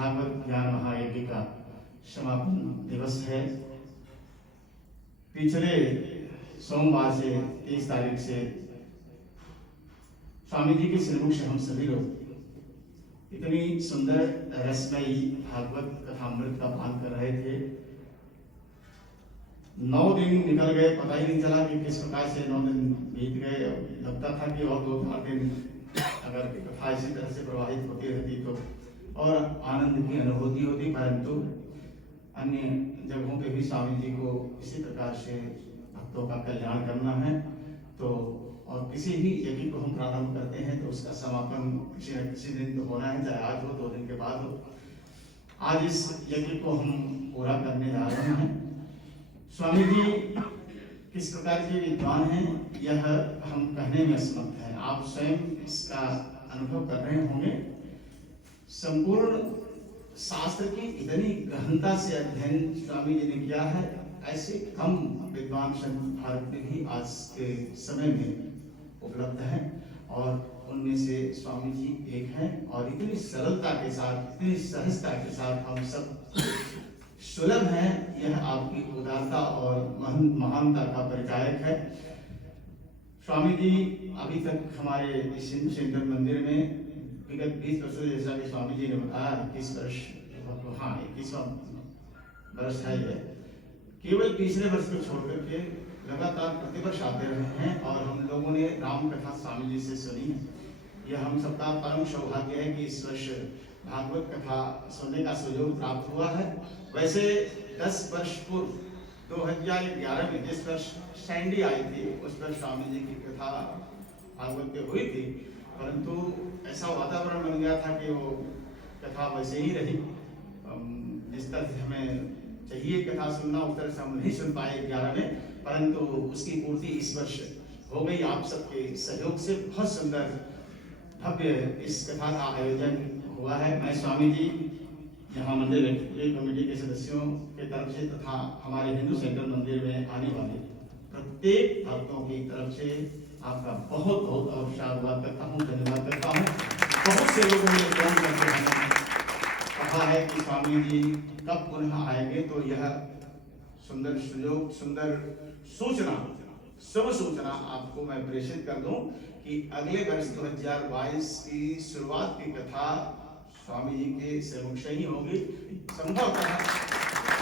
भागवत ज्ञान महायज्ञ का समापन दिवस है। पिछले सोमवार से 30 तारीख से स्वामी जी के श्रीमुख से हम सभी लोग इतनी सुंदर रसमयी भागवत कथामृत का पान कर रहे थे। 9 दिन निकल गए, पता ही नहीं चला कि किस प्रकार से 9 दिन बीत गए। लगता था कि और 2-4 दिन अगर कथा इसी तरह से प्रवाहित होती रहती तो और आनंद की अनुभूति होती, परंतु अन्य जगहों पे भी स्वामी जी को इसी प्रकार से भक्तों का कल्याण करना है। तो और किसी भी यज्ञ को हम प्रारंभ करते हैं तो उसका समापन किसी न किसी दिन तो होना है, चाहे आज हो 2 दिन के बाद हो। आज इस यज्ञ को हम पूरा करने जा रहे हैं। स्वामी जी किस प्रकार के विद्वान हैं यह हम कहने में असमर्थ हैं, आप स्वयं इसका अनुभव कर रहे होंगे। संपूर्ण शास्त्र की इतनी गहनता से अध्ययन स्वामी जी ने किया है, ऐसे कम विद्वान संत भारत में भी आज के समय में उपलब्ध हैं और उनमें से स्वामी जी एक हैं। और इतनी सरलता के साथ, इतनी सहजता के साथ हम सब सुलभ हैं, यह आपकी उदारता और महानता का परिचायक है। स्वामी जी अभी तक हमारे इस हिंदू सेंटर मंदिर में विगत 20 वर्षों जैसा कि स्वामी जी ने बताया 21 वर्ष, हाँ 21वां वर्ष है ये, केवल तीसरे वर्ष को छोड़कर के लगातार प्रतिवर्ष आते रहे हैं और हम लोगों ने राम कथा स्वामी जी से सुनी है। यह हम सबका परम सौभाग्य है कि इस वर्ष भागवत कथा सुनने का सुयोग प्राप्त हुआ है। वैसे 10 वर्ष पूर्व 2011 में जिस वर्ष सैंडी आई थी उस वर्ष स्वामी जी की कथा भागवत पे हुई थी, परंतु ऐसा वातावरण बन गया था कि वो कथा वैसे ही रही। जिस तरह से हमें चाहिए कथा सुनना उस तरह से हम नहीं सुन पाए 11 में, परंतु उसकी पूर्ति इस वर्ष हो गई आप सबके सहयोग से। बहुत सुंदर भव्य इस कथा का आयोजन हुआ है। मैं स्वामी जी यहाँ मंदिर कमेटी के सदस्यों के तरफ से तथा हमारे हिंदू सेंटर मंदिर में आने वाले प्रत्येक भक्तों की तरफ से आपका बहुत बहुत आशीर्वाद करता हूँ, धन्यवाद करता हूँ। बहुत से लोगों ने फोन करके कहा है कि स्वामी जी कब पुनः आएंगे, तो यह सुंदर सुयोग, सुंदर सूचना, शुभ सूचना आपको मैं प्रेषित कर दूं कि अगले वर्ष 2022 की शुरुआत की कथा स्वामी जी के श्रीमुख से ही होगी। संभवतः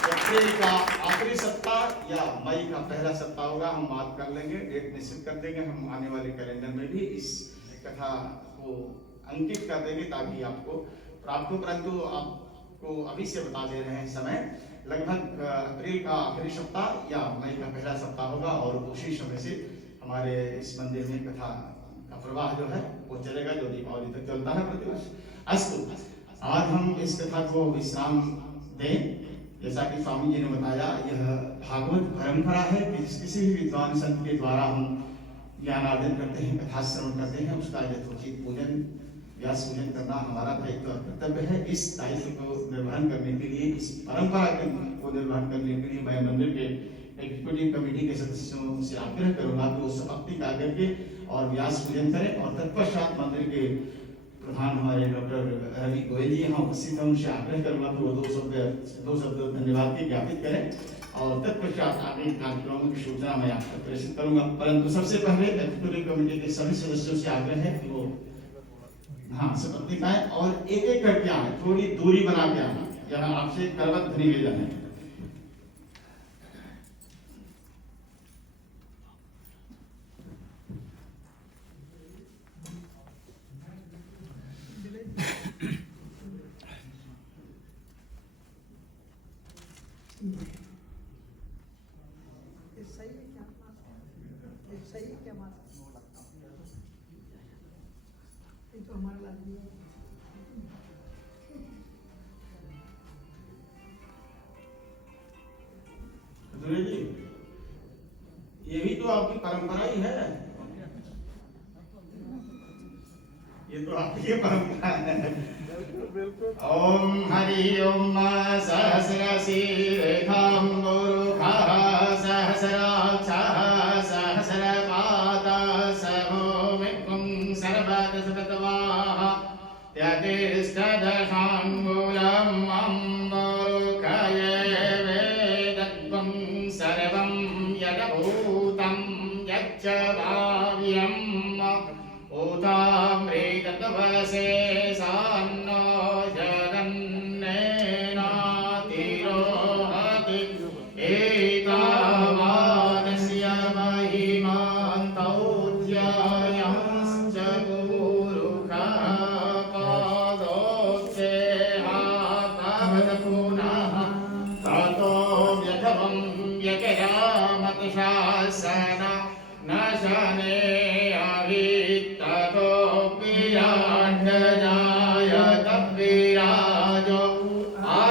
अप्रैल का आखिरी सप्ताह या मई का पहला सप्ताह होगा, हम बात कर लेंगे, डेट निश्चित कर देंगे। हम आने वाले कैलेंडर में भी इस कथा को अंकित कर देंगे ताकि आपको प्राप्त हो, परंतु आपको अभी से बता दे रहे हैं समय लगभग अप्रैल का आखिरी सप्ताह या मई का पहला सप्ताह होगा और उसी समय से हमारे इस मंदिर में कथा का प्रवाह जो है वो चलेगा, जो दीपावली तक चलता है प्रतिवर्ष। अस्तु, आज हम इस कथा को विश्राम दें। जैसा कि स्वामी जी ने बताया, यह भागवत परंपरा है कि किसी भी विद्वान संत के द्वारा हम ज्ञान अर्जन करते हैं, कथा श्रवण करते हैं, उसका यथोचित पूजन व्यास पूजन करना हमारा दायित्व और कर्तव्य है। इस दायित्व को निर्वहन करने के लिए, इस परंपरा को निर्वहन करने के लिए मैं मंदिर के एग्जीक्यूटिव कमेटी के सदस्यों से आग्रह करूंगा कि वो समाप्ति का करके और व्यास पूजन करें और तत्पश्चात मंदिर के प्रधान हमारे डॉक्टर रवि गोयल जी यहाँ उपस्थित हैं, उनसे आग्रह करूंगा कि वो 2 शब्द धन्यवाद के ज्ञापित करें और तत्पश्चात आगे कार्यक्रमों की सूचना मैं आपको प्रेषित करूंगा। परंतु सबसे पहले एग्जीक्यूटिव कमेटी के सभी सदस्यों से आग्रह है कि वो हाँ शपथ दिखाएं और एक एक करके आए, थोड़ी दूरी बना के आना, यहाँ आपसे करवत निवेदन है। ये भी तो आपकी परंपरा ही है, ये तो आपकी परंपरा है। ओम हरि ओम सहस्रशीर्षं गुरुखः सहस्राक्षः सहस्रपादः समोमिक्वं सर्वदशपतवाः त्यतिष्ठदशाङ्गुलं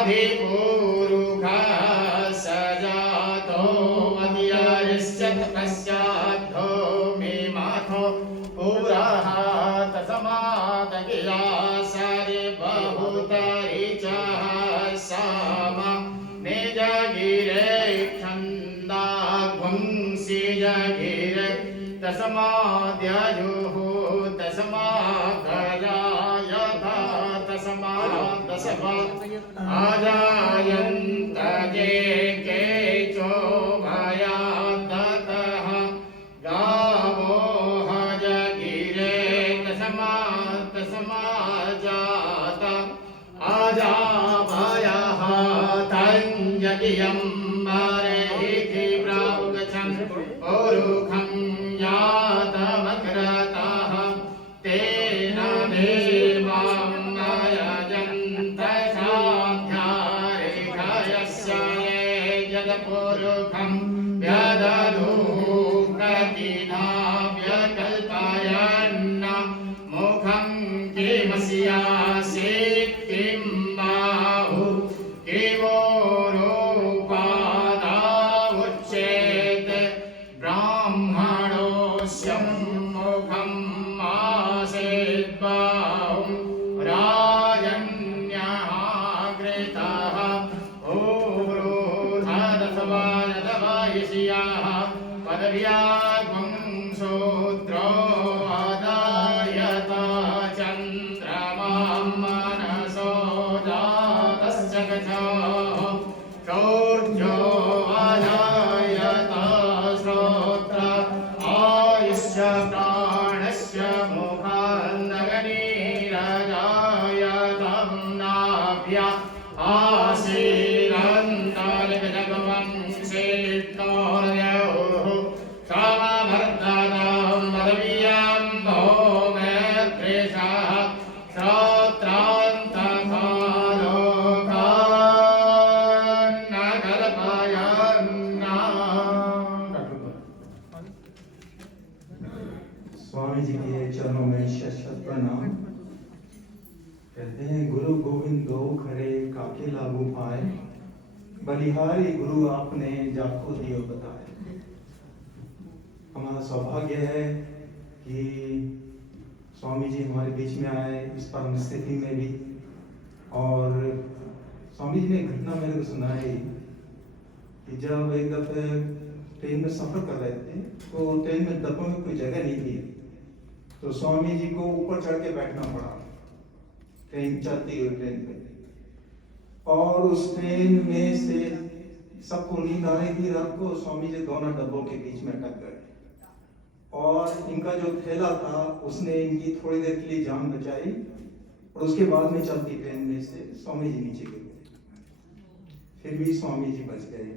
आदिपुरुषः सजातो मध्यरिष्यत् पश्चाद्धो मे माथो पुरः तस्मादगिया सरि बहुतरिचः साम निजगिरे छन्दाग्वंसि जगिरे तस्माद्ययुः तस्माद्गया यथा तस्माद्दशमा आजायन्त ये केचो मया दत्तः गावो हजगिरे तस्माज्जाता आजाभयः तञ्जगियं मरेहि प्रागच्छन् पुरुखं यातमग्रतः तेन देवां मयजन्त साध्यारेखयस्य ये यदपुरुखं व्यदधूकतिना व्यकल्पयन् मुखं किमस्यासीत् किं बाहु किमोरुपादावुच्येत ब्राह्मणोऽस्य मुखं आसीद्बाहुं राजन्यः कृतः ऊरुधदसवायदवायिष्याः पदव्याग्वं शूद्रो आदायत चन्द्रमां मनसो जातस्य गच्छः शौर्यो आदायत श्रोत्र आयुष्य प्राणस्य मुखान्दगनीरजायतं नाभ्या आशीरन्तर्गजगवंशेष्णोर्यौः क्षमाभर्तानां मदवीयां भौमेत्रेषः श्रोत्रान्तकालोकान्न कल्पयन्ना। स्वामी जी के चरणों में शत प्रणाम। कहते हैं गुरु गोविंद दो खरे काके लागू पाए, बलिहारी गुरु आपने जाको दियो बताए। हमारा सौभाग्य है कि स्वामी जी हमारे बीच में आए इस परम स्थिति में भी। और स्वामी जी ने एक घटना मेरे को सुनाई कि जब एक दफे ट्रेन में सफर कर रहे थे तो ट्रेन में डब्बों में कोई जगह नहीं थी, तो स्वामी जी को ऊपर चढ़ के बैठना पड़ा ट्रेन चलती हुई ट्रेन पे। और उस ट्रेन में से सबको नींद आ रही थी रात को, स्वामी जी दोनों डब्बों के बीच में अटक गए और इनका जो थैला था उसने इनकी थोड़ी देर के लिए जान बचाई और उसके बाद में चलती ट्रेन में से स्वामी जी नीचे गिर गए, फिर भी स्वामी जी बच गए।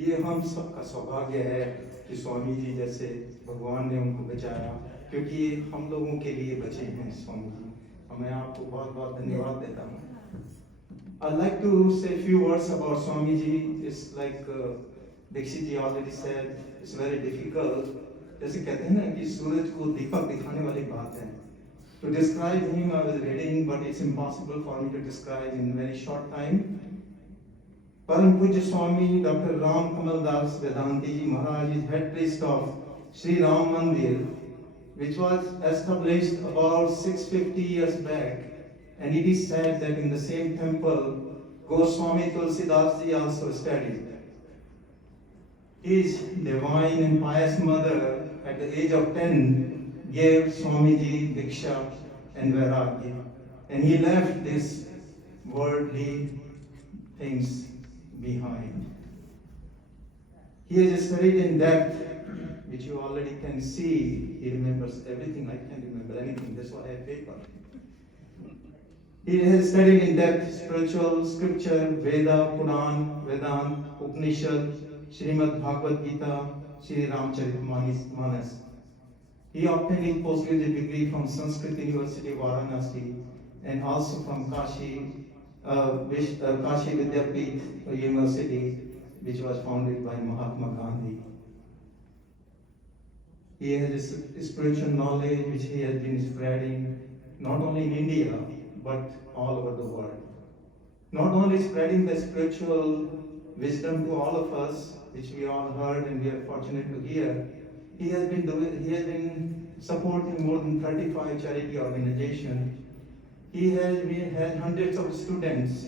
ये हम सबका सौभाग्य है कि स्वामी जी जैसे भगवान ने उनको बचाया, क्योंकि हम लोगों के लिए बचे हैं स्वामी जी। मैं आपको बहुत बहुत धन्यवाद देता हूँ। I'd like to say a few words about Swami Ji. It's like Dixit ji already said, it's very difficult. जैसे कहते हैं ना कि सूरज को दीपक दिखाने वाली बात है। To describe him, I was reading, but it's impossible for me to describe in very short time. परम पूज्य Swami doctor Ram Kamal Das Vedanti ji Maharaj is head priest of Sri Ram Mandir, which was established about 650 years back, and it is said that in the same temple Goswami Tulsidas ji also studied. His divine and pious mother at the age of 10 gave Swamiji Diksha and Vairagya, and he left these worldly things behind. He has studied in depth, which you already can see. He remembers everything. I can't remember anything. That's why I have paper. He has studied in depth spiritual scripture, Veda, Puran, Vedant, Upanishad, Srimad Bhagavad Gita, Sri Ramcharitmanas. He obtained his postgraduate degree from Sanskrit University, Varanasi, and also from Kashi Vidyapith University, which was founded by Mahatma Gandhi. He has a spiritual knowledge which he has been spreading not only in India but all over the world. not only spreading the spiritual wisdom to all of us, which we all heard and we are fortunate to hear, he has been supporting more than 35 charity organizations. He has hundreds of students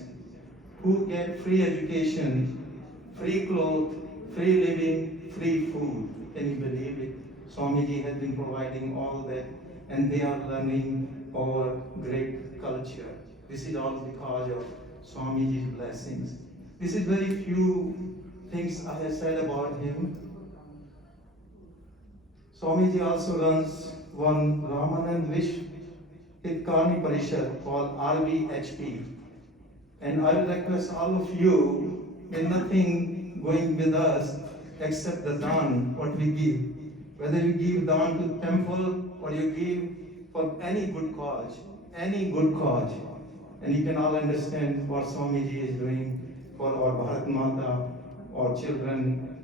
who get free education, free clothes, free living, free food. Can you believe it? Swamiji has been providing all that, and they are learning our great culture. This is all because of Swamiji's blessings. This is very few things I have said about him. Swamiji also runs one Ramanand Vish Hitkarni Parishad called RVHP. And I will request all of you, there's nothing going with us except the dan, what we give. Whether you give dan to temple or you give for any good cause, any good cause. And you can all understand what Swamiji is doing for our Bharat Mata, our children.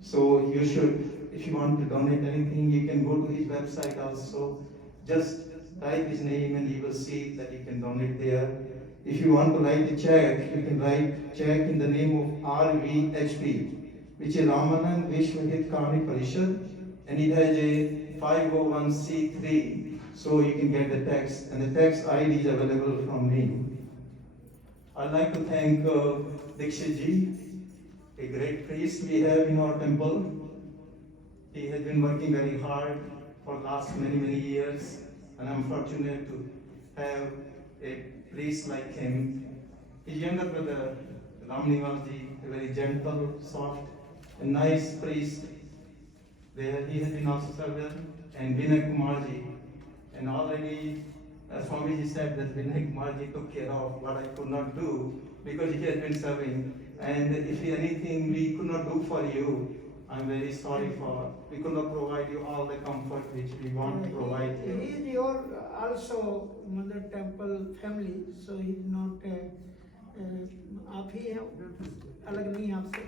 So you should, if you want to donate anything, you can go to his website also. Just type his name and you will see that you can donate there. If you want to write a check, you can write check in the name of RVHP, which is Ramanand Vishwa Hitkarni Parishad, and it has a 501c3, so you can get the tax, and the tax ID is available from me. I'd like to thank Dikshit Ji, a great priest we have in our temple. He has been working very hard for last many years, and I'm fortunate to have a priest like him. His younger brother, Ramnival Ji, a very gentle, soft, and nice priest. There he has been also served, and Vinay Kumar Ji. And already Swamiji said that Vinay Kumar Ji took care of what I could not do because he has been serving. And if anything we could not do for you, I'm very sorry for. We could not provide you all the comfort which we want to provide you. He is your also Mother Temple family, so he is not आप ही हैं, अलग नहीं आपसे.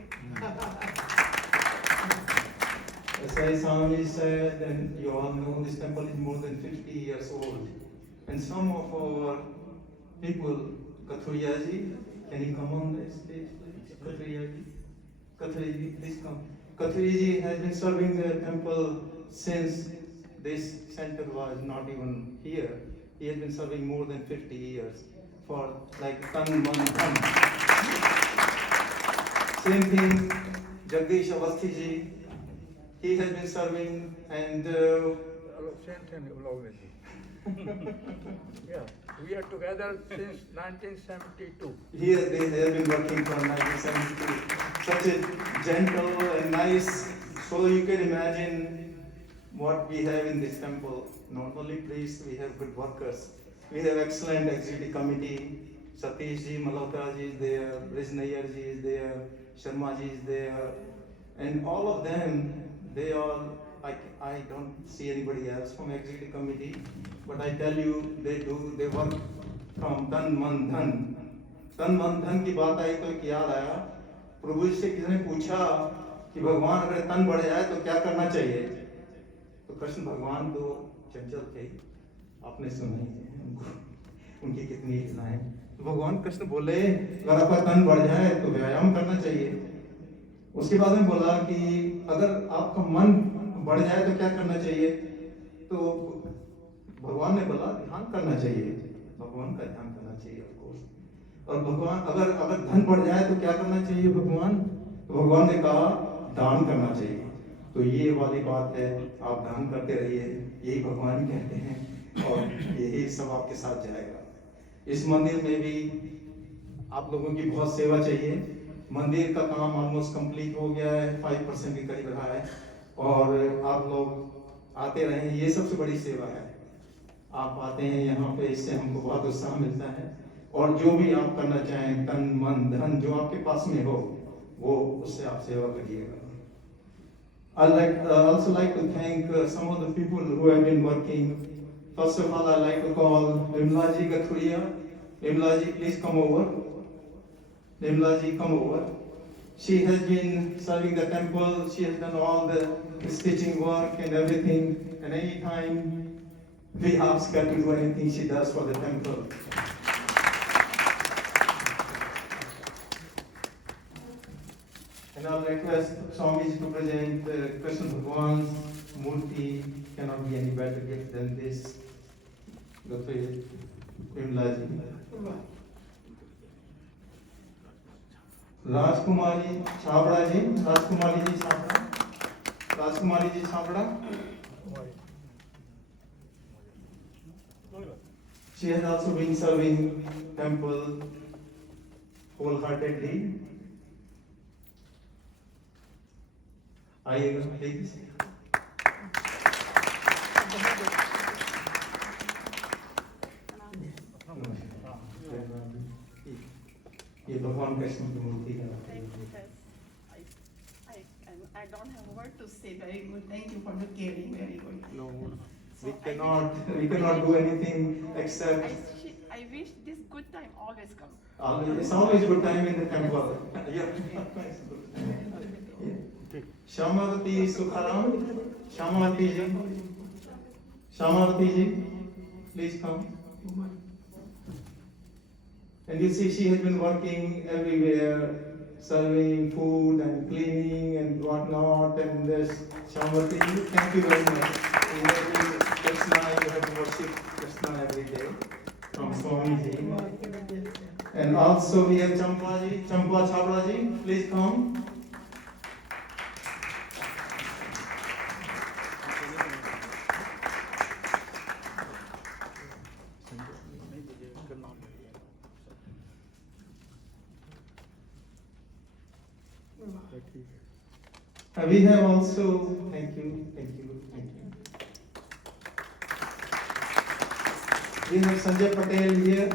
As I Swami said, and you all know, this temple is more than 50 years old. And some of our people, Kathuriya Ji, can you come on the stage, please? Kathuriya Ji, Kathuriya Ji, please come. Kathuriya Ji has been serving the temple since this center was not even here. He has been serving more than 50 years for like Tan Man Tan. Same thing, Jagdish Avasthi Ji, he has been serving and Yeah, we are together since 1972. here they have been working from 1972. Such a gentle and nice, so you can imagine what we have in this temple. Not only priests, we have good workers. We have excellent executive committee. Satish Ji, Malhotra Ji is there, Briz Nayyar Ji is there, Sharma Ji is there, and all of them, they all, I don't see anybody else from executive committee, but I tell you, they work from Tan Man Dhan. Tan Man Dhan की बात आई तो एक याद आया, प्रभु जी से किसी ने पूछा कि भगवान अगर तन बढ़ जाए तो क्या करना चाहिए? तो कृष्ण भगवान तो चंचल थे, आपने सुना ही है उनकी कितनी लीलाएं। तो भगवान कृष्ण बोले अगर आपका तन बढ़ जाए तो व्यायाम करना चाहिए। उसके बाद में बोला कि अगर आपका मन बढ़ जाए तो क्या करना चाहिए? तो भगवान ने बोला ध्यान करना चाहिए, भगवान का ध्यान करना चाहिए ऑफकोर्स। और भगवान अगर धन बढ़ जाए तो क्या करना चाहिए भगवान? तो भगवान ने कहा दान करना चाहिए। तो ये वाली बात है, आप दान करते रहिए, यही भगवान कहते हैं और यही सब आपके साथ जाएगा। इस मंदिर में भी आप लोगों की बहुत सेवा चाहिए। मंदिर का काम ऑलमोस्ट कंप्लीट हो गया है, 5% के करीब रहा है और आप लोग आते रहें, ये सबसे बड़ी सेवा है। आप आते हैं यहाँ पे, इससे हमको बहुत उत्साह मिलता है और जो भी आप करना चाहें, तन मन धन जो आपके पास में हो, वो उससे आप सेवा करिएगा। I'd also like to thank some of the people who have been working. First of all, I'd like to call Vimla Ji Gathuriya. Vimla Ji, please come over. Vimla Ji, come over. She has been serving the temple. She has done all the stitching work and everything. And anytime we ask her to do anything, she does for the temple. And I'll request Swamiji to present Krishna Bhagwan's Murti. Cannot be any better gift than this. Dr. Vimla ji. Rajkumari Chhabra ji. Rajkumari ji Chhabra. Rajkumari ji Chhabra. She has also been serving temple wholeheartedly. आइएगा please. ये भगवान कृष्ण की मूर्ति है। I don't have a word to say. Very good. Thank you for the caring. Very good. No, So we cannot do anything except. I wish this good time always come. It's always good time in the temple. Shamavati Sukharam, Shamavati ji, Shamavati ji, please come. And you see, she has been working everywhere, serving food and cleaning and whatnot. And this Shamavati ji, thank you very much. You have to worship Krishna every day from Swamiji. And also we have Champa ji, Champa Chhabra ji, please come. We have also, thank you. We have Sanjay Patel here.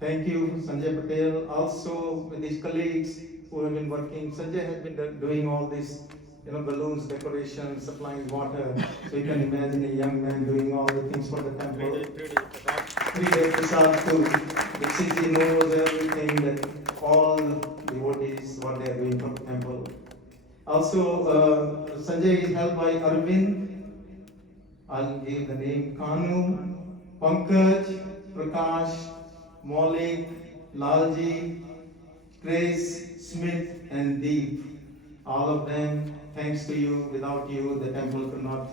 Thank you, Sanjay Patel. Also with his colleagues who have been working. Sanjay has been doing all this, balloons, decoration, supplying water. So you can imagine a young man doing all the things for the temple. 3-day prasad food. Dixit ji knows everything, that all devotees, what they are doing for the temple. Also, Sanjay is helped by Arvind. I'll give the name Kanu, Pankaj, Prakash, Maulik, Lalji, Grace, Smith, and Deep. All of them, thanks to you. Without you, the temple could not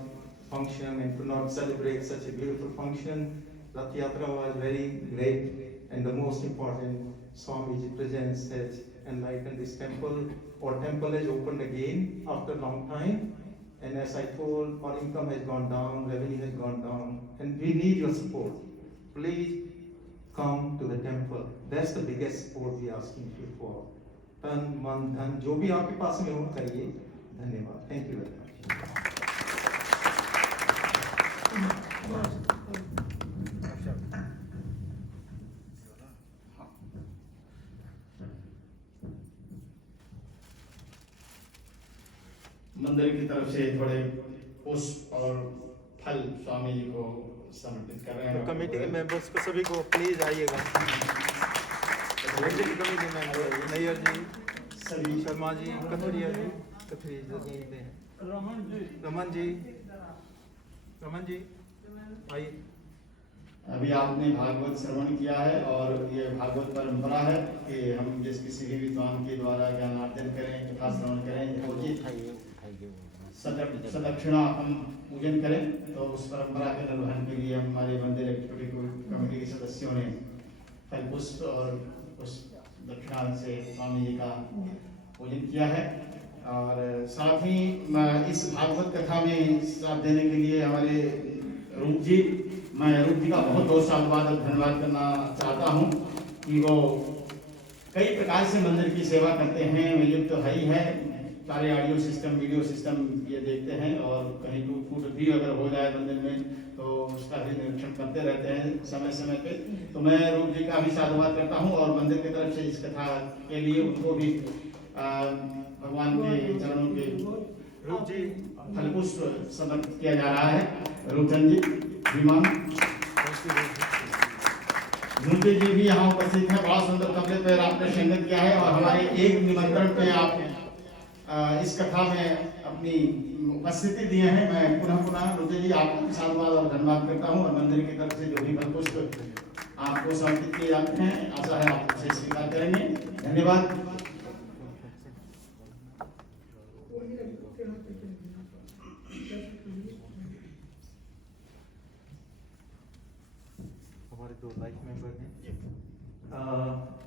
function and could not celebrate such a beautiful function. Rath Yatra was very great, and the most important, Swamiji presence has enlightened this temple. Our temple has opened again after a long time, and as I told, our income has gone down, revenue has gone down, and we need your support. Please come to the temple. That's the biggest support we are asking you for. तन मन धन जो भी आपके पास में हो करिए। धन्यवाद। Thank you very much. मंदिर की तरफ से थोड़े पुष्प और फल स्वामी जी को समर्पित कर रहे हैं। कमेटी के मेंबर्स को सभी को प्लीज आइएगा। कमेटी मेंबर नैयर जी, सभी शर्मा जी, कथुरिया जी, रमन जी आइए। अभी आपने भागवत श्रवण किया है और ये भागवत परंपरा है कि हम जिस किसी भी विद्वान के द्वारा ज्ञानार्जन करें, कथा श्रवण करें, उचित सदक्षिणा हम पूजन करें। तो उस परंपरा के निर्वहन के लिए हमारे मंदिर एक्टिविटी कमेटी के सदस्यों ने फल पुष्प और उस दक्षिणा से स्वामी जी का पूजन किया है। और साथ ही इस भागवत कथा में साथ देने के लिए हमारे रूप जी, मैं रूप जी का बहुत बहुत साधुवाद और धन्यवाद करना चाहता हूँ कि वो कई प्रकार से मंदिर की सेवा करते हैं। वियुक्त तो है ही है, सारे ऑडियो सिस्टम, वीडियो सिस्टम ये देखते हैं और कहीं टूट फूट भी अगर हो जाए मंदिर में तो उसका भी निरीक्षण करते रहते हैं समय समय पे। तो मैं रूप जी का भी साधुवाद करता हूँ और मंदिर की तरफ से इस कथा के लिए उनको भी भगवान के चरणों के रूप जी फलपुष्प समर्पित किया जा रहा है। रूपचंद जी, विमान झुंझे जी भी यहाँ उपस्थित हैं। बड़ा सुंदर कपड़े पर आपने संगत किया है और हमारे एक निमंत्रण पे आप इस कथा में अपनी उपस्थिति दिए हैं। मैं पुनः रुद्र जी आपको साधुवाद और धन्यवाद करता हूँ और मंदिर की तरफ से जो भी फलपुष्प आपको समर्पित किए जाते हैं, आशा है आप उसे स्वीकार करेंगे। धन्यवाद।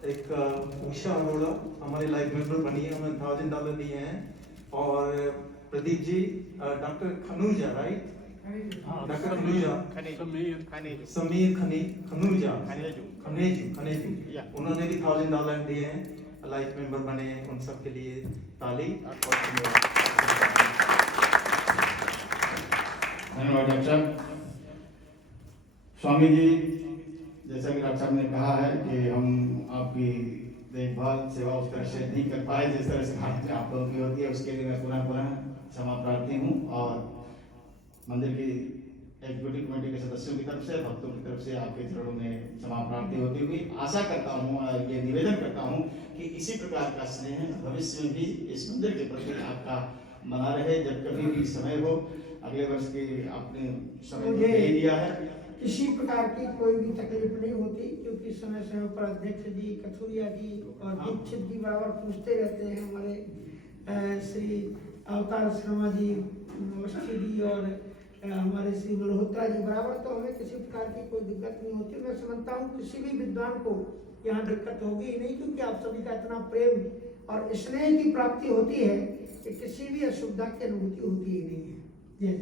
एक उषा अरोड़ा हमारे लाइफ मेंबर बनी है, हमें $1000 दिए हैं। और Pradeep ji, doctor Khanuja, right? Doctor Khanuja, Sameer Khanuja, Khaneju, उन्होंने भी $1000 दिए हैं, लाइफ मेंबर बने हैं। उन सब के लिए ताली और धन्यवाद डॉक्टर साहब। स्वामी जी, जैसा कि डॉक्टर साहब ने कहा है कि हम आपकी देखभाल सेवा उस तरह से नहीं कर पाए जिस तरह से भारत में आप लोगों की होती है, उसके लिए मैं पुनः क्षमा प्रार्थी हूँ। और मंदिर की एग्जीक्यूटिव कमेटी के सदस्यों की तरफ से, भक्तों की तरफ से आपके चरणों में क्षमा प्रार्थी होती हुई आशा करता हूँ और ये निवेदन करता हूँ कि इसी प्रकार का स्नेह भविष्य में भी इस मंदिर के प्रति आपका बना रहे। जब कभी भी समय हो, अगले वर्ष की आपने समय दे दिया है, किसी प्रकार की कोई भी तकलीफ नहीं होती, क्योंकि समय समय पर अध्यक्ष जी, कथुरिया जी और दीक्षित जी बराबर पूछते रहते हैं। हमारे श्री अवतार शर्मा जी, अवस्थी जी और हमारे श्री मल्होत्रा जी बराबर, तो हमें किसी प्रकार की कोई दिक्कत नहीं होती। मैं समझता हूँ किसी भी विद्वान को यहाँ दिक्कत होगी ही नहीं, क्योंकि आप सभी का इतना प्रेम और स्नेह की प्राप्ति होती है कि किसी भी असुविधा की अनुभूति होती ही नहीं है। जय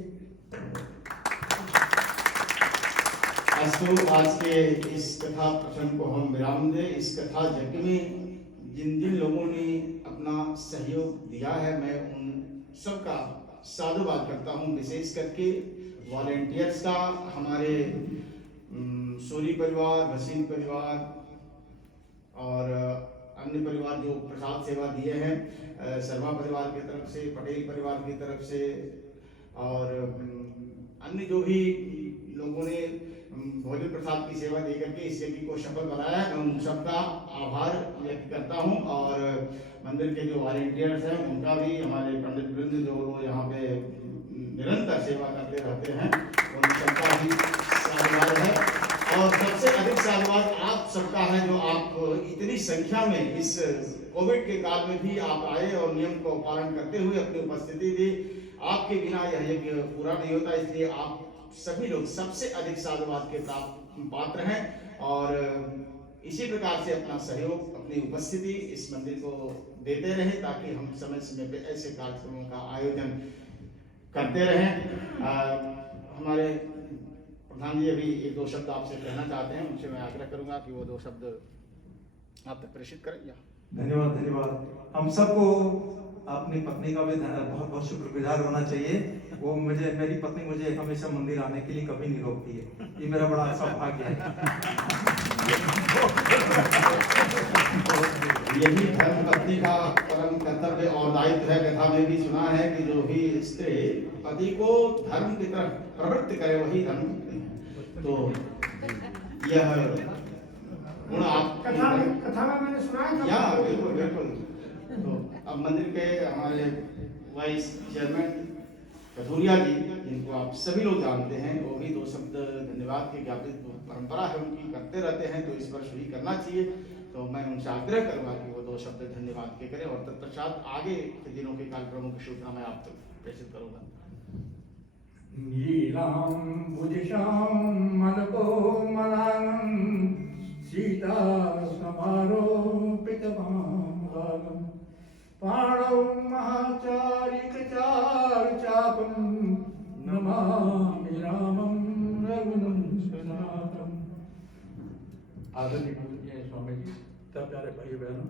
अस्तु, आज के इस कथा प्रसंग को हम विराम दें। इस कथा यज्ञ में जिन जिन लोगों ने अपना सहयोग दिया है, मैं उन सबका साधुवाद करता हूँ, विशेष करके वॉलेंटियर्स का, हमारे सोरी परिवार, भसीन परिवार और अन्य परिवार जो प्रसाद सेवा दिए हैं, शर्मा परिवार की तरफ से, पटेल परिवार की तरफ से और अन्य जो भी लोगों ने भोजन प्रसाद की सेवा देकर के इस यज्ञ को सफल बनाया है, मैं उन सबका आभार व्यक्त करता हूं। और मंदिर के जो वॉलेंटियर्स हैं उनका भी, हमारे पंडित वृंद जो लोग यहाँ पे निरंतर सेवा करते रहते हैं, उन सबका भी साधुवाद है। और सबसे अधिक साधुवाद आप सबका है, जो आप इतनी संख्या में इस कोविड के काल में भी आप आए और नियम को पालन करते हुए अपनी उपस्थिति दी। आपके बिना यह यज्ञ पूरा नहीं होता, इसलिए आप सभी लोग सबसे अधिक साधुवाद के पात्र हैं। और इसी प्रकार से अपना सहयोग, अपनी उपस्थिति इस मंदिर को देते रहें, ताकि हम समय समय पे ऐसे कार्यक्रमों का आयोजन करते रहें। हमारे प्रधान जी अभी एक दो शब्द आपसे कहना चाहते हैं, उनसे मैं आग्रह करूंगा कि वो दो शब्द आप तक प्रेषित करें। धन्यवाद। हम सबको अपनी पत्नी का भी बहुत बहुत शुक्रगुजार होना चाहिए। वो मेरी पत्नी मुझे हमेशा मंदिर आने के लिए कभी नहीं रोकती है, ये मेरा बड़ा सौभाग्य है। यही धर्म पत्नी का परम कर्तव्य और दायित्व है। कथा में भी सुना है कि जो भी स्त्री पति को धर्म की तरफ प्रवृत्त करे, वही धर्म पत्नी है। तो यह गुण आप कथा में मैंने सुना है। या बिल्कुल। तो अब मंदिर के हमारे वाइस चेयरमैन कथुरिया जी, जिनको आप सभी लोग जानते हैं, वो भी दो शब्द धन्यवाद के ज्ञापित परंपरा है उनकी, करते रहते हैं, तो इस वर्ष भी करना चाहिए। तो मैं उनसे आग्रह करूंगा कि वो दो शब्द धन्यवाद के करें, और तत्पश्चात आगे के दिनों के कार्यक्रमों की सूचना मैं आप तक प्रेषित करूंगा। नीलाम भुजशाम मलकोमलांगं सीता समारोपितवांगालं पाणौ महाचारिकचारुचापं नमामि रामं रघुनन्दनाथम्। आदरणीय पूज्य स्वामी जी, सब प्यारे भाई बहनों,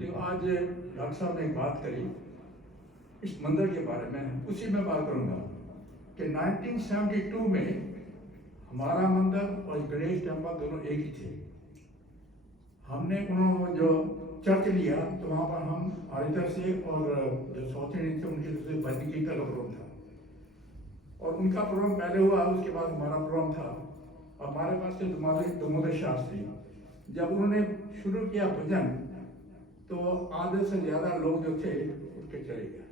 तो आज डॉक्टर साहब ने एक बात करी इस मंदिर के बारे में, उसी में बात करूंगा कि 1972 में हमारा मंदिर और गणेश टेम्पल दोनों एक ही थे। हमने उन्होंने जो चर्च लिया, तो वहाँ पर हम हमारी तरफ से और जो साउथ इंडियन थे उनकी तरफ से भजन कीर्तन का प्रोग्राम था, और उनका प्रोग्राम पहले हुआ, उसके बाद हमारा प्रोग्राम था। और हमारे पास थे दामोदर शास्त्री। जब उन्होंने शुरू किया भजन, तो आधे से ज़्यादा लोग जो थे उठ के चले गए।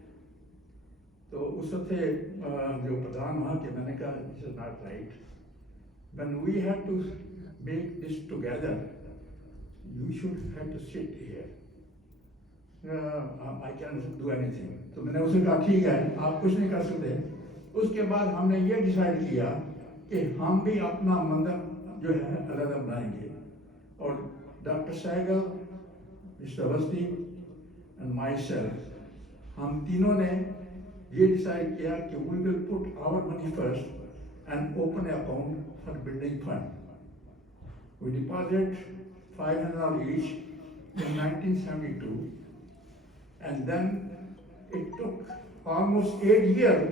तो उस वक्त जो प्रधान वहाँ के, मैंने कहा this is not right, when we have to make this together, you should have to sit here, I can do anything. तो मैंने उसे कहा ठीक है, आप कुछ नहीं कर सकते। उसके बाद हमने ये डिसाइड किया कि हम भी अपना मंदिर जो है अलग बनाएंगे, और Dr. Sehgal, Mr. Awasthi and myself, हम तीनों ने ये डिसाइड किया कि we will put our money first and open an account for building fund. We deposited $500 each in 1972, and then it took almost 8 years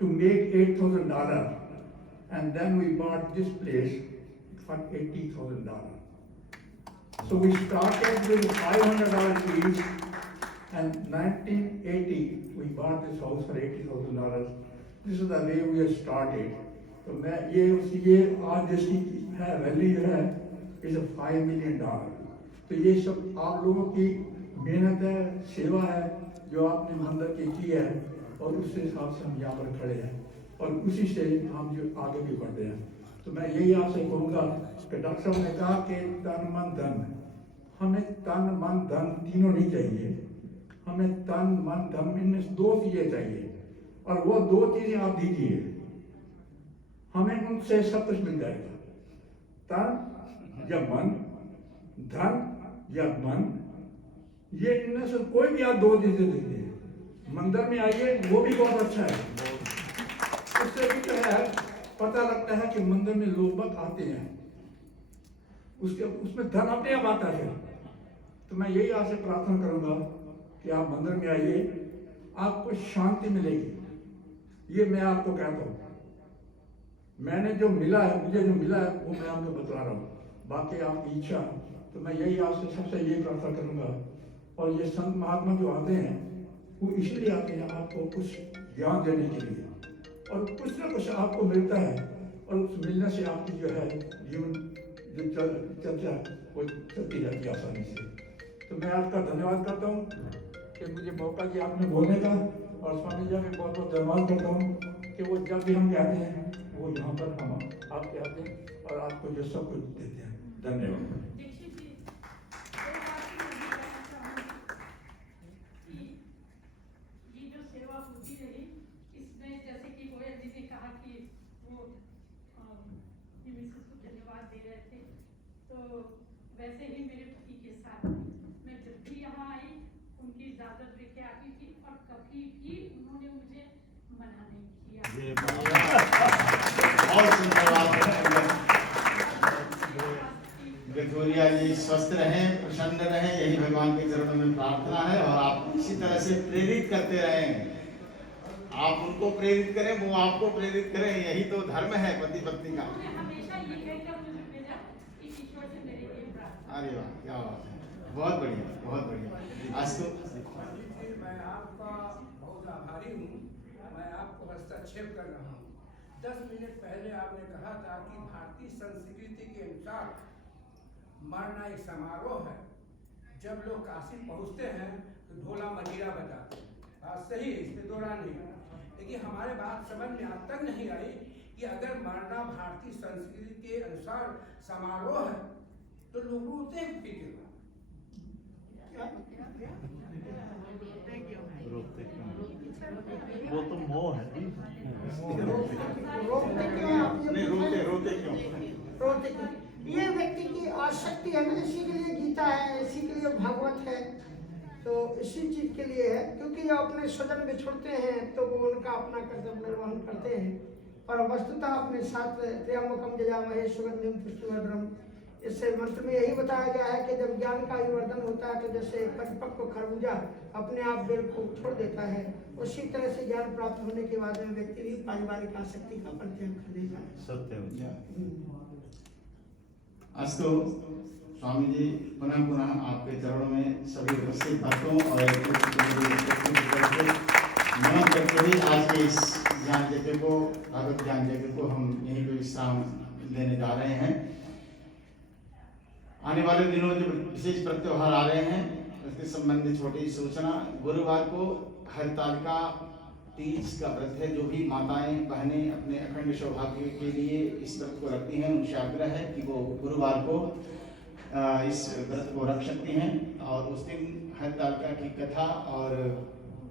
to make $8,000, and then we bought this place for $80,000. So we started with $500 each, and 1980 we bought this house for $80,000. This is the way we have started. तो मैं ये आज जिसकी है value है is $5 million. तो ये सब आप लोगों की मेहनत है, सेवा है जो आपने मंदिर की है, और उसके हिसाब से हम यहाँ पर खड़े हैं और उसी से हम जो आगे भी बढ़ रहे हैं. तो मैं यही आपसे कहूँगा कि डॉक्टर साहब ने कहा कि तन मन धन, हमें तन मन धन तीनों नहीं चाहिए, हमें तन मन धन इनमें 2 चीजें चाहिए, और वो 2 चीजें आप दीजिए, हमें उनसे सब कुछ मिल जाएगा. तन या मन, धन या मन, ये इनमें से कोई भी आप 2 चीजें दीजिए. मंदिर में आइए, वो भी बहुत अच्छा है. उससे भी जो है पता लगता है कि मंदिर में लोग बाग आते हैं, उसमें धन अपने आप आता है. तो मैं यही आपसे प्रार्थना करूंगा कि आप मंदिर में आइए, आपको शांति मिलेगी. ये मैं आपको कहता हूँ, मैंने जो मिला है, मुझे जो मिला है वो मैं आपको बता रहा हूँ. बाकी आपकी इच्छा, तो मैं यही आपसे सबसे यही प्रार्थना करूंगा. और ये संत महात्मा जो आते हैं वो इसलिए आते हैं आपको कुछ ज्ञान देने के लिए, और कुछ ना कुछ आपको मिलता है, और उस मिलने से आपकी जो है जीवन जो चर्चा वो चलती रहती है आसानी से. तो मैं आपका धन्यवाद करता हूँ कि मुझे मौका दिया आपने बोलने का, और स्वामी जी का बहुत बहुत धन्यवाद करता हूँ कि वो जब भी हम कहते हैं वो यहाँ पर हम आपके आते हैं और आपको जो सब कुछ देते हैं. धन्यवाद. वैसे ही मेरे पति के साथ मैं जब भी यहाँ आई उनकी इजाजत लेके आती थी, और कभी भी उन्होंने मुझे मना नहीं किया. बहुत सुंदर बात है. गठोरिया जी स्वस्थ रहें, प्रसन्न रहें, यही भगवान के चरणों में प्रार्थना है. और आप इसी तरह से प्रेरित करते रहें, आप उनको प्रेरित करें, वो आपको प्रेरित करें. यही तो धर्म है पति पत्नी का. अरे वाह, क्या बात है, बहुत बढ़िया, बहुत बढ़िया. आज तो मैं आपका बहुत आभारी हूँ. मैं आपको हस्तक्षेप कर रहा हूँ. 10 मिनट पहले आपने कहा था कि भारतीय संस्कृति के अनुसार मरना एक समारोह है. जब लोग काशी पहुँचते हैं तो ढोला मजीरा बजाते हैं. बात सही है, इसमें दो राय नहीं. लेकिन हमारे बात समझ में अब तक नहीं आई कि अगर मरना भारतीय संस्कृति के अनुसार समारोह है तो लोग रोते हैं क्यों? वो तो मोह है. रोते क्यों? ये व्यक्ति की आसक्ति है ना, इसी के लिए गीता है, इसी के लिए भागवत है. तो इसी चीज के लिए है, क्योंकि जब अपने स्वजन बिछुड़ते हैं तो वो उनका अपना कर्तव्य निर्वहन करते हैं. और वस्तुतः अपने साथ त्र्यंबकम जजामहे सुगंधिम पुष्टिवर्धनम, इससे मंत्र में यही बताया गया है कि जब ज्ञान का आयुर्वर्धन होता है तो जैसे परिपक्व खरबूजा अपने आप बेल को छोड़ देता है, उसी तरह से ज्ञान प्राप्त होने के बाद में व्यक्ति भी पारिवारिक आसक्ति का परित्याग कर देगा. सत्य. अस्तु. स्वामी जी पुनः पुनः आपके चरणों में सभी उपस्थित भक्तों और नमन करते हुए आज के इस ज्ञान यज्ञ को, भगवत ज्ञान यज्ञ को हम यहीं पर विश्राम लेने जा रहे हैं. आने वाले दिनों में जो विशेष त्योहार आ रहे हैं उसके संबंधित छोटी सूचना. गुरुवार को हरतालिका तीज का व्रत है. जो भी माताएं बहनें अपने अखंड सौभाग्य के लिए इस व्रत को रखती हैं, उनसे आग्रह है कि वो गुरुवार को इस व्रत को रख सकती हैं. और उस दिन हरतालिका की कथा और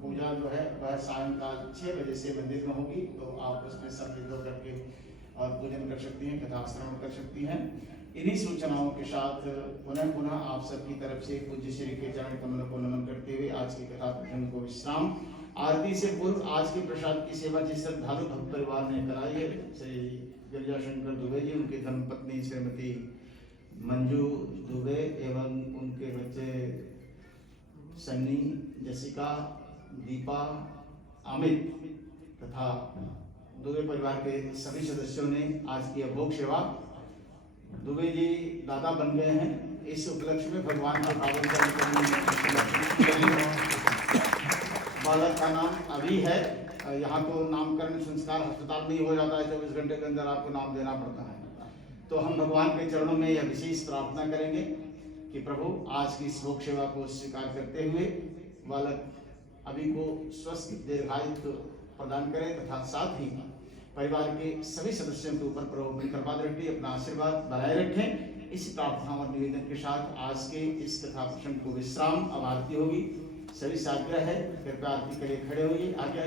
पूजा जो है वह सायंकाल 6 बजे से मंदिर में होगी. तो आप उसमें सम्मिलित होकर के और पूजन कर सकती हैं, कथा श्रवण कर सकती हैं. इन्हीं सूचनाओं के साथ पुनः आप सबकी तरफ से पूज्य श्री के चरण कमलों को नमन करते हुए आज की कथा पठन को विश्राम। आरती से पूर्व आज के प्रसाद की सेवा जिस श्रद्धालु भक्त परिवार ने कराई है, श्री गिरिजाशंकर दुबे जी, उनके धर्मपत्नी श्रीमती मंजू दुबे एवं उनके बच्चे सन्नी, जसिका, दीपा, अमित तथा दुबे परिवार के सभी सदस्यों ने आज की अभोग सेवा। दुबे जी दादा बन गए हैं, इस उपलक्ष्य में भगवान का पावन बालक का नाम अभी है। यहाँ तो नामकरण संस्कार अस्पताल में ही हो जाता है, 24 घंटे के अंदर आपको नाम देना पड़ता है। तो हम भगवान के चरणों में यह विशेष प्रार्थना करेंगे कि प्रभु आज की इस भोग सेवा को स्वीकार करते हुए बालक अभी को स्वस्थ दीर्घायु प्रदान करें तथा साथ ही परिवार के सभी सदस्यों के ऊपर प्रभु अपनी कृपा दृष्टि अपना आशीर्वाद बनाए रखें। इस प्रार्थना और निवेदन के साथ आज के इस कथा प्रसंग को विश्राम। अब आरती होगी, सभी से आग्रह है कृपया आरती के लिए खड़े होइए। आगे